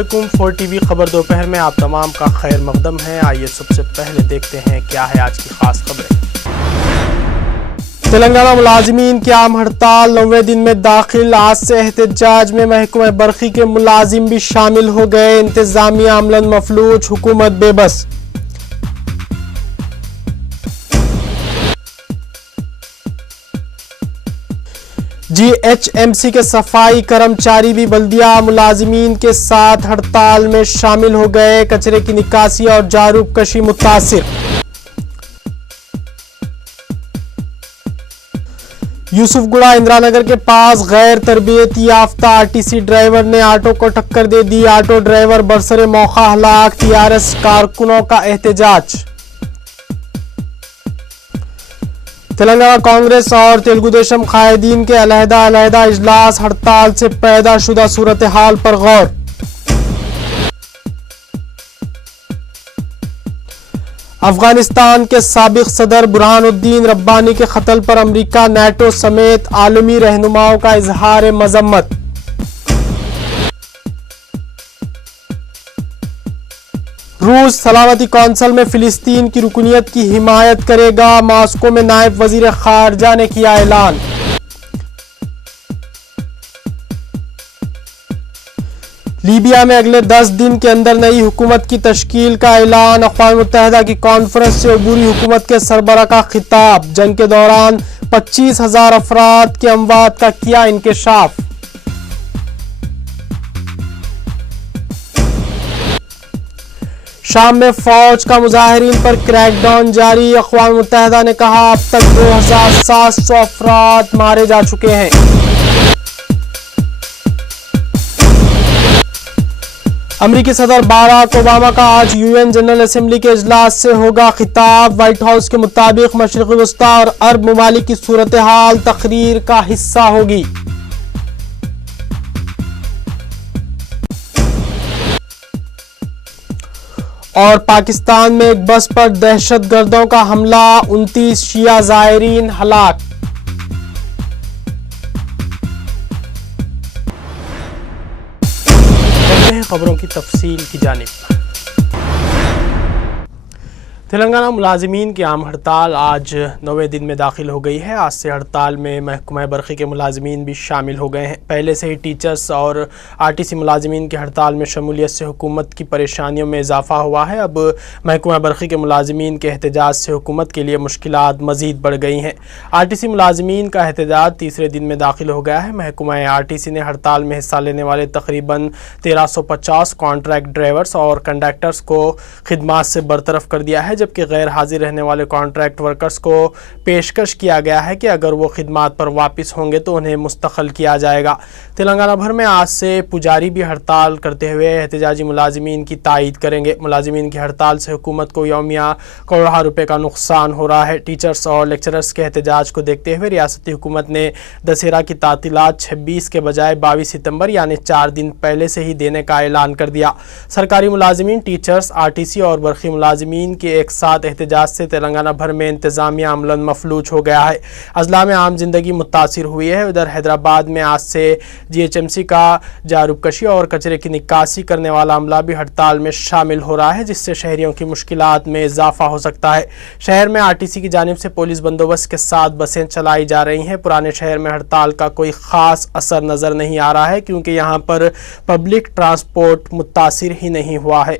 علیکم 4 T V خبر دوپہر میں آپ تمام کا خیر مقدم ہے۔ آئیے سب سے پہلے دیکھتے ہیں کیا ہے آج کی خاص خبریں۔ تلنگانہ ملازمین کی عام ہڑتال 9ویں دن میں داخل۔ آج سے احتجاج میں محکمہ برقی کے ملازم بھی شامل ہو گئے۔ انتظامیہ عملاً مفلوج، حکومت بے بس۔ جی ایچ ایم سی کے صفائی کرمچاری بھی بلدیہ ملازمین کے ساتھ ہڑتال میں شامل ہو گئے۔ کچرے کی نکاسی اور جھاڑو کشی متاثر۔ یوسف گڑا اندرا نگر کے پاس غیر تربیتی یافتہ آر ٹی سی ڈرائیور نے آٹو کو ٹکر دے دی۔ آٹو ڈرائیور برسر موقع ہلاک۔ ٹی آر ایس کارکنوں کا احتجاج۔ تلنگانہ کانگریس اور تلگو دیشم قائدین کے علیحدہ اجلاس۔ ہڑتال سے پیدا شدہ صورتحال پر غور۔ افغانستان کے سابق صدر برہان الدین ربانی کے قتل پر امریکہ، نیٹو سمیت عالمی رہنماؤں کا اظہار مذمت۔ روس سلامتی کونسل میں فلسطین کی رکنیت کی حمایت کرے گا۔ ماسکو میں نائب وزیر خارجہ نے کیا اعلان۔ لیبیا میں اگلے 10 دن کے اندر نئی حکومت کی تشکیل کا اعلان۔ اقوام متحدہ کی کانفرنس سے عبوری حکومت کے سربراہ کا خطاب۔ جنگ کے دوران 25,000 افراد کے اموات کا کیا انکشاف۔ شام میں فوج کا مظاہرین پر کریک ڈاؤن جاری۔ اقوام متحدہ نے کہا اب تک 2,700 افراد مارے جا چکے ہیں۔ امریکی صدر باراک اوباما کا آج یو این جنرل اسمبلی کے اجلاس سے ہوگا خطاب۔ وائٹ ہاؤس کے مطابق مشرقی وسطیٰ اور عرب ممالک کی صورتحال تقریر کا حصہ ہوگی۔ اور پاکستان میں ایک بس پر دہشت گردوں کا حملہ، 29 شیعہ زائرین ہلاک۔ بڑھتے ہیں خبروں کی تفصیل کی جانب۔ تلنگانہ ملازمین کی عام ہڑتال آج 9ویں دن میں داخل ہو گئی ہے۔ آج سے ہڑتال میں محکمہ برقی کے ملازمین بھی شامل ہو گئے ہیں۔ پہلے سے ہی ٹیچرز اور آر ٹی سی ملازمین کی ہڑتال میں شمولیت سے حکومت کی پریشانیوں میں اضافہ ہوا ہے۔ اب محکمہ برقی کے ملازمین کے احتجاج سے حکومت کے لیے مشکلات مزید بڑھ گئی ہیں۔ آر ٹی سی ملازمین کا احتجاج تیسرے دن میں داخل ہو گیا ہے۔ محکمہ آر ٹی سی نے ہڑتال میں حصہ لینے والے تقریباً 1350 کانٹریکٹ ڈرائیورز اور کنڈکٹرز کو خدمات سے برطرف کر دیا ہے، جبکہ غیر حاضر رہنے والے کانٹریکٹ ورکرز کو پیشکش کیا گیا ہے کہ اگر وہ خدمات پر واپس ہوں گے تو انہیں مستقل کیا جائے گا۔ تلنگانہ بھر میں آج سے پجاری بھی ہڑتال کرتے ہوئے احتجاجی ملازمین کی تائید کریں گے۔ ملازمین کی ہڑتال سے حکومت کو یومیہ کروڑوں روپے کا نقصان ہو رہا ہے۔ ٹیچرز اور لیکچررز کے احتجاج کو دیکھتے ہوئے ریاستی حکومت نے دسہرہ کی تعطیلات 26 کے بجائے 22 ستمبر یعنی 4 دن پہلے سے ہی دینے کا اعلان کر دیا۔ سرکاری ملازمین، ٹیچرز، آر ٹی سی اور برقی ملازمین کے ایک ساتھ احتجاج سے تلنگانہ بھر میں انتظامیہ عملاً مفلوج ہو گیا ہے۔ اضلاع میں عام زندگی متاثر ہوئی ہے۔ ادھر حیدرآباد میں آج سے جی ایچ ایم سی کا جھاڑو کشی اور کچرے کی نکاسی کرنے والا عملہ بھی ہڑتال میں شامل ہو رہا ہے، جس سے شہریوں کی مشکلات میں اضافہ ہو سکتا ہے۔ شہر میں آر ٹی سی کی جانب سے پولیس بندوبست کے ساتھ بسیں چلائی جا رہی ہیں۔ پرانے شہر میں ہڑتال کا کوئی خاص اثر نظر نہیں آ رہا ہے، کیونکہ یہاں پر پبلک ٹرانسپورٹ متاثر ہی نہیں ہوا ہے۔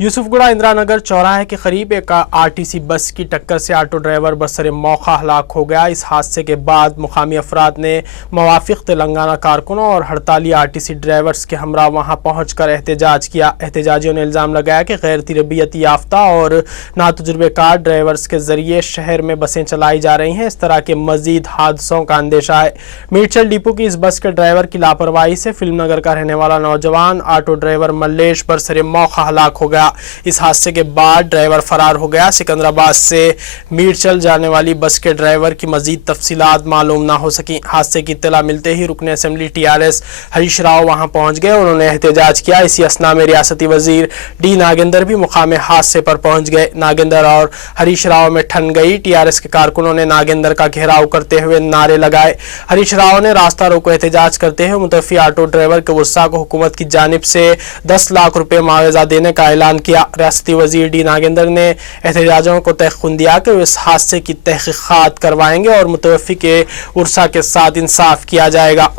یوسف گڑا اندرا نگر چوراہے کے قریب ایک آر ٹی سی بس کی ٹکر سے آٹو ڈرائیور برسر موقع ہلاک ہو گیا۔ اس حادثے کے بعد مقامی افراد نے موافق تلنگانہ کارکنوں اور ہڑتالی آر ٹی سی ڈرائیورز کے ہمراہ وہاں پہنچ کر احتجاج کیا۔ احتجاجیوں نے الزام لگایا کہ غیر تربیتی یافتہ اور ناتجربہ کار ڈرائیورز کے ذریعے شہر میں بسیں چلائی جا رہی ہیں۔ اس طرح کے مزید حادثوں کا اندیشہ ہے۔ میرچل ڈپو کی اس بس کے ڈرائیور کی لاپرواہی سے فلم نگر کا رہنے والا نوجوان آٹو ڈرائیور ملیش برسر موقع ہلاک ہو گیا۔ गया। इस हादसे के बाद ड्राइवर फरार हो गया। सिकंदराबाद से मीरचल जाने वाली बस के ड्राइवर की मजीद तफसीलात मालूम ना हो सकी। हादसे की इत्तला मिलते ही रुकन असेंबली TRS हरीश राव वहां पहुंच गए। उन्होंने एहतजाज किया। इसी असना में रियासती वजीर डी नागेंद्र भी मुकाम हादसे पर पहुंच गए। नागेंद्र और हरीश राव में ठन गई। TRS के कारकुनों ने नागेंद्र का घेराव करते हुए नारे लगाए। हरीश राव ने रास्ता रोको एहतजाज करते हुए मुतफ़ी ऑटो ड्राइवर के वर्सा को हुकूमत की जानिब से 10 लाख रुपए मुआवजा देने का ऐलान किया। रियासती वजीर डी नागेंद्र ने एहतजाजों को तयक़ुन दिया कि वो इस हादसे की तहक़ीक़ात करवाएंगे और मुतवफ़ी के वर्सा के साथ इंसाफ किया जाएगा।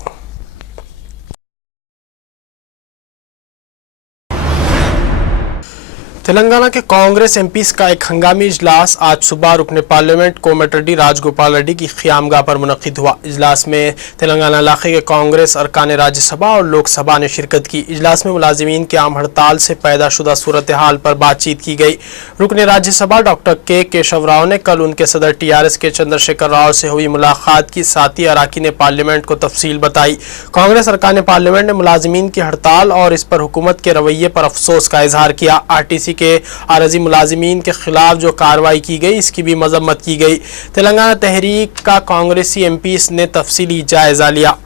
तेलंगाना के कांग्रेस MPs का एक हंगामी इजलास आज सुबह रुकने पार्लियामेंट कोमटिरेड्डी राजगोपाल रेड्डी की क़यामगाह पर मुनक़िद हुआ। इजलास में तेलंगाना इलाके के कांग्रेस अरकान राज्यसभा और लोकसभा ने शिरकत की। इजलास में मुलाजिमीन की आम हड़ताल से पैदा शुदा सूरत हाल पर बातचीत की गई। रुकने राज्यसभा डॉक्टर के केशव राव ने कल उनके सदर TRS के चंद्रशेखर राव से हुई मुलाकात की साथ ही अरकान पार्लियामेंट को तफसील बताई। कांग्रेस अरकान पार्लियामेंट ने मुलाजिमीन की हड़ताल और इस पर हुकूमत के रवैये पर अफसोस का इजहार किया। RTC के आरजी मुलाजिमीन के खिलाफ जो कार्रवाई की गई इसकी भी मजम्मत की गई। तेलंगाना तहरीक का कांग्रेसी MPs ने तफसीली जायजा लिया।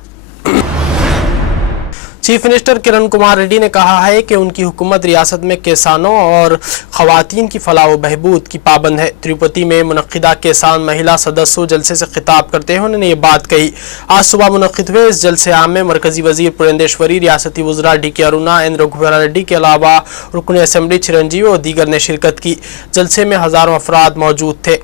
चीफ मिनिस्टर किरण कुमार रेड्डी ने कहा है कि उनकी हुकूमत रियासत में किसानों और ख़वातीन की फलाह व बहबूद की पाबंद है। तिरुपति में मुनक़िदा किसान महिला सदस्यों जलसे से खिताब करते हुए उन्होंने ये बात कही। आज सुबह मुनक़िद हुए इस जलसे आम में मरकजी वजीर पुरेंदेश्वरी, रियासती वज़रा DK अरुणा, N रघुवीरा रेड्डी के अलावा रुकन असेंबली चिरंजीवी और दीगर ने शिरकत की। जलसे में हज़ारों अफराद मौजूद थे।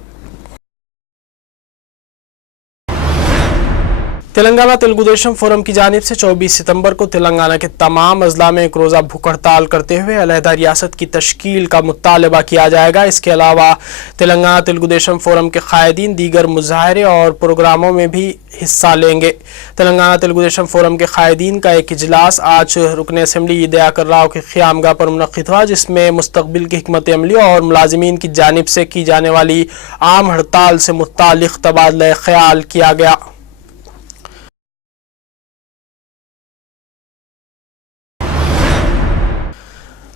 तेलंगाना तेलुगु देशम फोरम की जानिब से 24 सितंबर को तेलंगाना के तमाम अजला में एक रोज़ा भूख हड़ताल करते हुए अलहदा रियासत की तश्कील का मुतालबा किया जाएगा। इसके अलावा तेलंगाना तेलुगु देशम फोरम के कायदीन दीगर मुजाहरे और प्रोग्रामों में भी हिस्सा लेंगे। तेलंगाना तेलुगु देशम फोरम के कायदीन का एक इजलास आज रुकन असेंबली दयाकर राव की क़यामगाह पर मुनक़िद हुआ, जिसमें मुस्तक़बिल की हिकमत अमली और मुलाजिमीन की जानिब से की जाने वाली आम हड़ताल से मुतालिक तबादला ख्याल किया गया।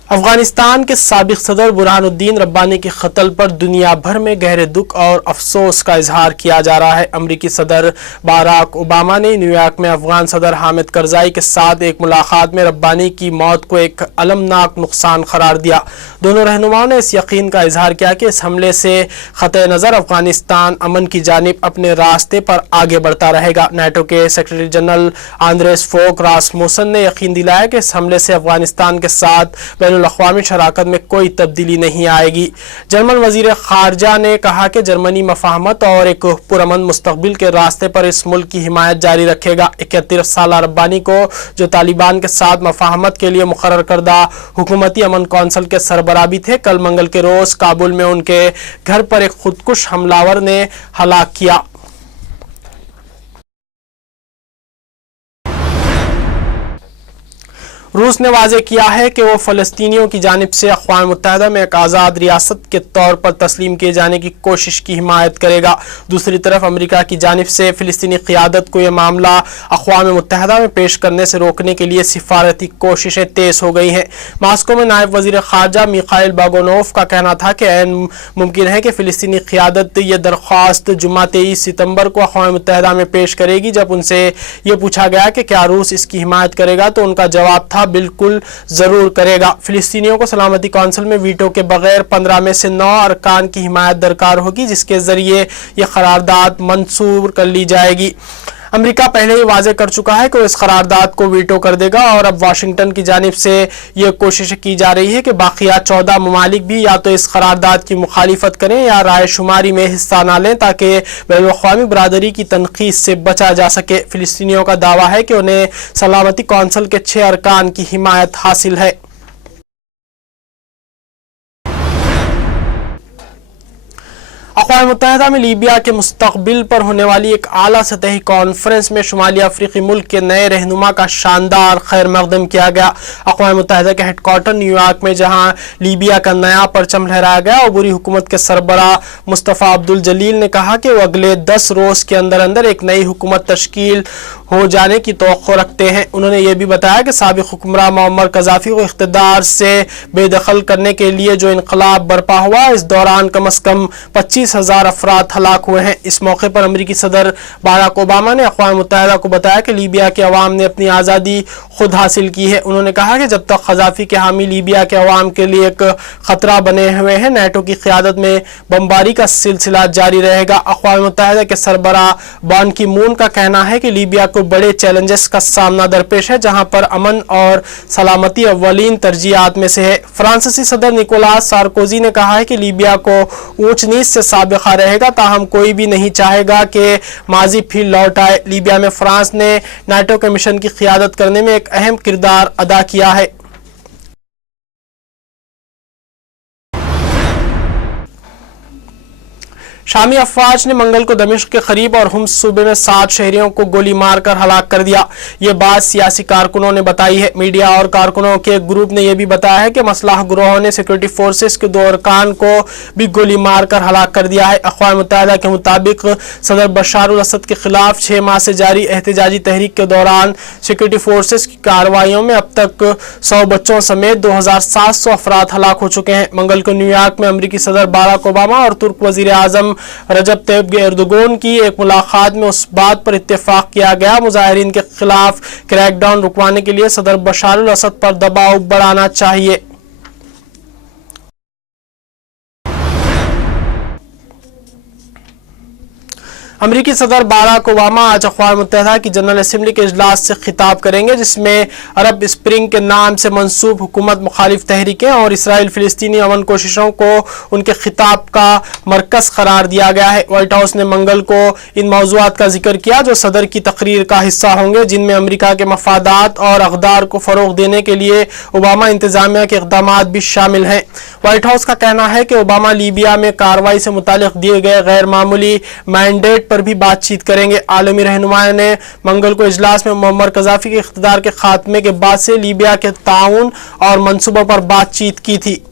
अफगानिस्तान के साबिक सदर बुरहानुद्दीन रब्बानी के कत्ल पर दुनिया भर में गहरे दुख और अफसोस का इजहार किया जा रहा है। अमरीकी सदर बाराक ओबामा ने न्यूयॉर्क में अफगान सदर हामिद करजाई के साथ एक मुलाकात में रब्बानी की मौत को एक अलमनाक नुकसान करार दिया। दोनों रहनुमाओं ने इस यकीन का इजहार किया कि इस हमले से ख़तः नज़र अफगानिस्तान अमन की जानिब अपने रास्ते पर आगे बढ़ता रहेगा। NATO के सेक्रेटरी जनरल आंद्रेस फोक रासमुसन ने यकीन दिलाया कि इस हमले से अफगानिस्तान के साथ अक़वामी शराकत में कोई तब्दीली नहीं आएगी। जर्मन वज़ीर ख़ारजा ने कहा कि जर्मनी मफ़ाहमत और एक पुरअमन मुस्तक़बिल के रास्ते पर इस मुल्क की हिमायत जारी रखेगा। 31 साला रब्बानी को जो तालिबान के साथ मफ़ाहमत के लिए मुक़र्रर करदा हुकूमती अमन कौंसिल के सरबराह भी थे, कल मंगल के रोज़ काबुल में उनके घर पर एक खुदकुश हमलावर ने हलाक किया। रूस ने वाज़ेह किया है कि वो फ़लस्तीनियों की जानिब से अक़वाम मुत्तहिदा में एक आज़ाद रियासत के तौर पर तस्लीम किए जाने की कोशिश की हिमायत करेगा। दूसरी तरफ अमेरिका की जानिब से फ़िलिस्तीनी क़ियादत को यह मामला अक़वाम मुत्तहिदा में पेश करने से रोकने के लिए सिफारती कोशिशें तेज़ हो गई हैं। मास्को में नायब वज़ीर ख़ारजा मिखाइल बागोनोव का कहना था कि ऐन मुमकिन है कि फ़िलिस्तीनी क़ियादत ये दरख्वास्त जुम्मा 23 सितंबर को अक़वाम मुत्तहिदा में पेश करेगी। जब उनसे ये पूछा गया कि क्या रूस इसकी हिमायत करेगा तो उनका जवाब था बिल्कुल जरूर करेगा। फिलिस्तीनियों को सलामती कौंसिल में वीटो के बगैर 15 में से 9 अरकान की हिमायत दरकार होगी, जिसके जरिए यह करारदाद मंसूर कर ली जाएगी। अमेरिका पहले ही वाज़ेह कर चुका है कि वो इस करारदाद को वीटो कर देगा और अब वाशिंगटन की जानिब से ये कोशिश की जा रही है कि बाकिया 14 ममालिक भी या तो इस करारदाद की मुखालिफत करें या राय शुमारी में हिस्सा ना लें ताकि बैनुल-अक़वामी बरादरी की तनक़ीद से बचा जा सके। फिलिस्तीनियों का दावा है कि उन्हें सलामती कौंसिल के 6 अरकान की हिमायत हासिल है। अक़वाम मुत्तहिदा में लीबिया के मुस्तक़बिल पर होने वाली एक आला सतही कॉन्फ्रेंस में शुमाली अफ्रीकी मुल्क के नए रहनुमा का शानदार खैर मक़दम किया गया। अक़वाम मुत्तहिदा के हेडक्वार्टर न्यूयॉर्क में जहां लीबिया का नया परचम लहराया गया, अबूरी हुकूमत के सरबराह मुस्तफ़ा अब्दुल जलील ने कहा कि वो अगले 10 रोज़ के अंदर अंदर एक नई हुकूमत तश्कील हो जाने की तवक्को रखते हैं। उन्होंने ये भी बताया कि साबिक हुक्मरान मुअम्मर कज़ाफ़ी को इख्तिदार से बेदखल करने के लिए जो इनकलाब बर्पा हुआ, इस दौरान कम अज़ कम 25,000 अफराद हलाक हुए हैं। इस मौके पर अमरीकी सदर बाराक ओबामा ने अक़वाम मुत्तहिदा को बताया कि लीबिया के अवाम ने अपनी आज़ादी खुद हासिल की है। उन्होंने कहा कि जब तक क़ज़ाफ़ी के हामी लीबिया के अवाम के लिए एक ख़तरा बने हुए हैं, नेटो की क़यादत में बमबारी का सिलसिला जारी रहेगा। अक़वाम मुत्तहिदा के सरबराह बान की मून का कहना है कि लीबिया को बड़े चैलेंजेस का सामना दरपेश है, जहाँ पर अमन और सलामती अव्वलीन तरजीहात में से है। फ्रांसीसी सदर निकोलास सार्कोजी ने कहा है कि लीबिया को ऊंच नीच से साबिक़ा रहेगा, ताहम कोई भी नहीं चाहेगा कि माजी फिर लौट आए। लीबिया में फ्रांस ने नाटो के मिशन की क़यादत करने में एक अहम किरदार अदा किया है। शामी अफवाज ने मंगल को दमिश्क के करीब और हुम्स सूबे में 7 शहरियों को गोली मारकर हलाक कर दिया। ये बात सियासी कारकुनों ने बताई है। मीडिया और कारकुनों के एक ग्रुप ने यह भी बताया है कि मसलह ग्रोहों ने सिक्योरिटी फोर्सेस के 2 अरकान को भी गोली मारकर हलाक कर दिया है। अक़वाम मुत्तहिदा के मुताबिक सदर बशार अल असद के खिलाफ 6 माह से जारी एहतजाजी तहरीक के दौरान सिक्योरिटी फोर्सेस की कार्रवाइयों में अब तक 100 बच्चों समेत 2700 अफराद हलाक हो चुके हैं। मंगल को न्यूयॉर्क में अमरीकी सदर बाराक ओबामा और तुर्क वज़ीर आज़म रजब तैयब एर्दोगन की एक मुलाकात में उस बात पर इत्तेफाक किया गया, मुजाहिरीन के खिलाफ क्रैकडाउन रुकवाने के लिए सदर बशार अल असद पर दबाव बढ़ाना चाहिए। अमरीकी सदर बाराक ओबामा आज अक़वाम मुत्तहिदा की जनरल असम्बली के इजलास से खिताब करेंगे, जिसमें अरब स्प्रिंग के नाम से मंसूब हुकूमत मुखालिफ तहरीकें और इसराइल फ़िलिस्तीनी अमन कोशिशों को उनके खिताब का मरकज़ करार दिया गया है। व्हाइट हाउस ने मंगल को इन मौज़ूआत का जिक्र किया जो सदर की तकरीर का हिस्सा होंगे, जिनमें अमरीका के मफादात और अक़दार को फ़रोग़ देने के लिए ओबामा इंतज़ामिया के इक़दामात भी शामिल हैं। व्हाइट हाउस का कहना है कि ओबामा लीबिया में कार्रवाई से मुतालिक दिए गए गैर मामूली मैंडेट पर भी बातचीत करेंगे। आलमी रहनुमाओं ने मंगल को इजलास में मुअम्मर कज़ाफ़ी के इख्तिदार के खात्मे के बाद से लीबिया के ताउन और मंसूबों पर बातचीत की थी।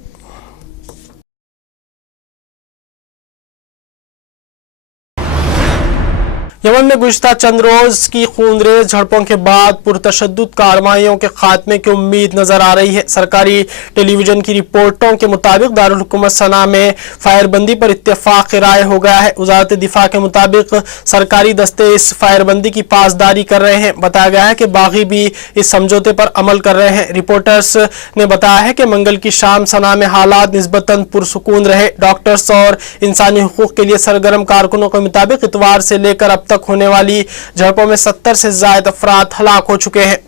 यमन में गुज़िश्ता चंद रोज़ की खूनरेज़ झड़पों के बाद पुरतशद्दुद कार्रवाइयों के खात्मे की उम्मीद नजर आ रही है। सरकारी टेलीविजन की रिपोर्टों के मुताबिक दारुल हुकूमत सना में फायरबंदी पर इत्तेफाक राय हो गया है। वज़ारत दिफा के मुताबिक सरकारी दस्ते इस फायरबंदी की पासदारी कर रहे हैं। बताया गया है कि बागी भी इस समझौते पर अमल कर रहे हैं। रिपोर्टर्स ने बताया है कि मंगल की शाम सना में हालात निस्बतन पुरसुकून रहे। डॉक्टर्स और इंसानी हुकूक के लिए सरगर्म कारकुनों के मुताबिक इतवार से लेकर अब तक होने वाली झड़पों में 70 से ज्यादा अफराद हलाक हो चुके हैं।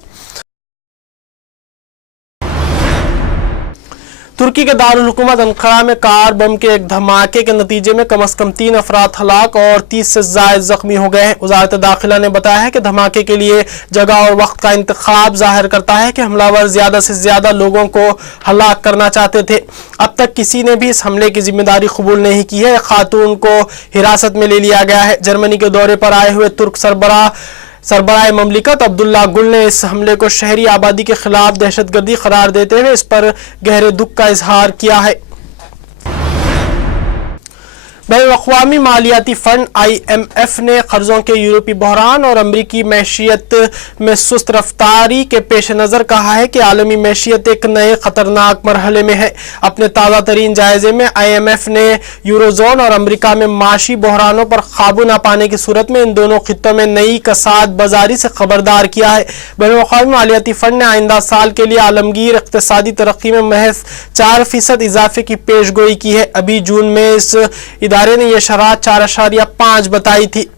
तुर्की के दारुल हुकूमत अंकारा में कार बम के एक धमाके के नतीजे में कम से कम 3 अफराद हलाक और 30 से ज्यादा जख्मी हो गए हैं। वज़ारत दाखिला ने बताया है कि धमाके के लिए जगह और वक्त का इंतखाब जाहिर करता है कि हमलावर ज्यादा से ज्यादा लोगों को हलाक करना चाहते थे। अब तक किसी ने भी इस हमले की जिम्मेदारी कबूल नहीं की है। खातून को हिरासत में ले लिया गया है। जर्मनी के दौरे पर आए हुए तुर्क सरबराह ममलिकत अब्दुल्ला गुल ने इस हमले को शहरी आबादी के खिलाफ दहशतगर्दी करार देते हुए इस पर गहरे दुख का इजहार किया है। बैनुल-अक़वामी मालियाती फंड IMF ने कर्जों के यूरोपी बहरान और अमरीकी मैशियत में सुस्त रफ्तारी के पेश नज़र कहा है कि आलमी मैशियत एक नए खतरनाक मरहले में है। अपने ताज़ा तरीन जायजे में IMF ने यूरोजोन और अमरीका में माशी बहरानों पर काबू न पाने की सूरत में इन दोनों खित्तों में नई कसाद बाजारी से खबरदार किया है। बैनुल-अक़वामी मालियाती फंड ने आइंदा साल के लिए आलमगीर इक़्तिसादी तरक्की में महज 4% इजाफे की पेशगोई की है। अभी जून में इस इदारे ने यह शरह 4.5 बताई थी।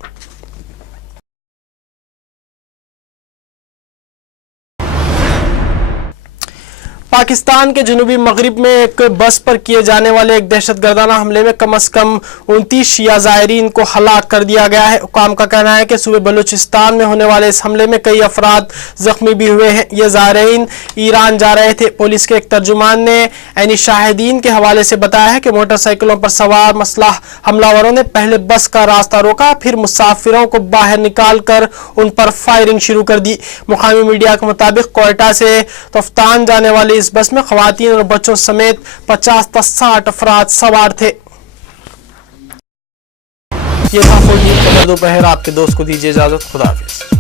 पाकिस्तान के जनूबी मगरिब में एक बस पर किए जाने वाले एक दहशतगर्दाना हमले में कम से कम 29 शिया ज़ायरीन को हलाक कर दिया गया है। हुकाम का कहना है कि सूबे बलूचिस्तान में होने वाले इस हमले में कई अफराद जख्मी भी हुए हैं। ये ज़ायरीन ईरान जा रहे थे। पुलिस के एक तर्जुमान ने ऐनी शाहिदीन के हवाले से बताया है कि मोटरसाइकिलों पर सवार मसलह हमलावरों ने पहले बस का रास्ता रोका, फिर मुसाफिरों को बाहर निकाल कर उन पर फायरिंग शुरू कर दी। मुकामी मीडिया के मुताबिक कोयटा से तफ्तान जाने वाली इस बस में खवातीन और बच्चों समेत 50 से 60 अफराद सवार थे। ये था फुल न्यूज़ खबर दोपहर। आपके दोस्त को दीजिए इजाजत। खुदा हाफिज़।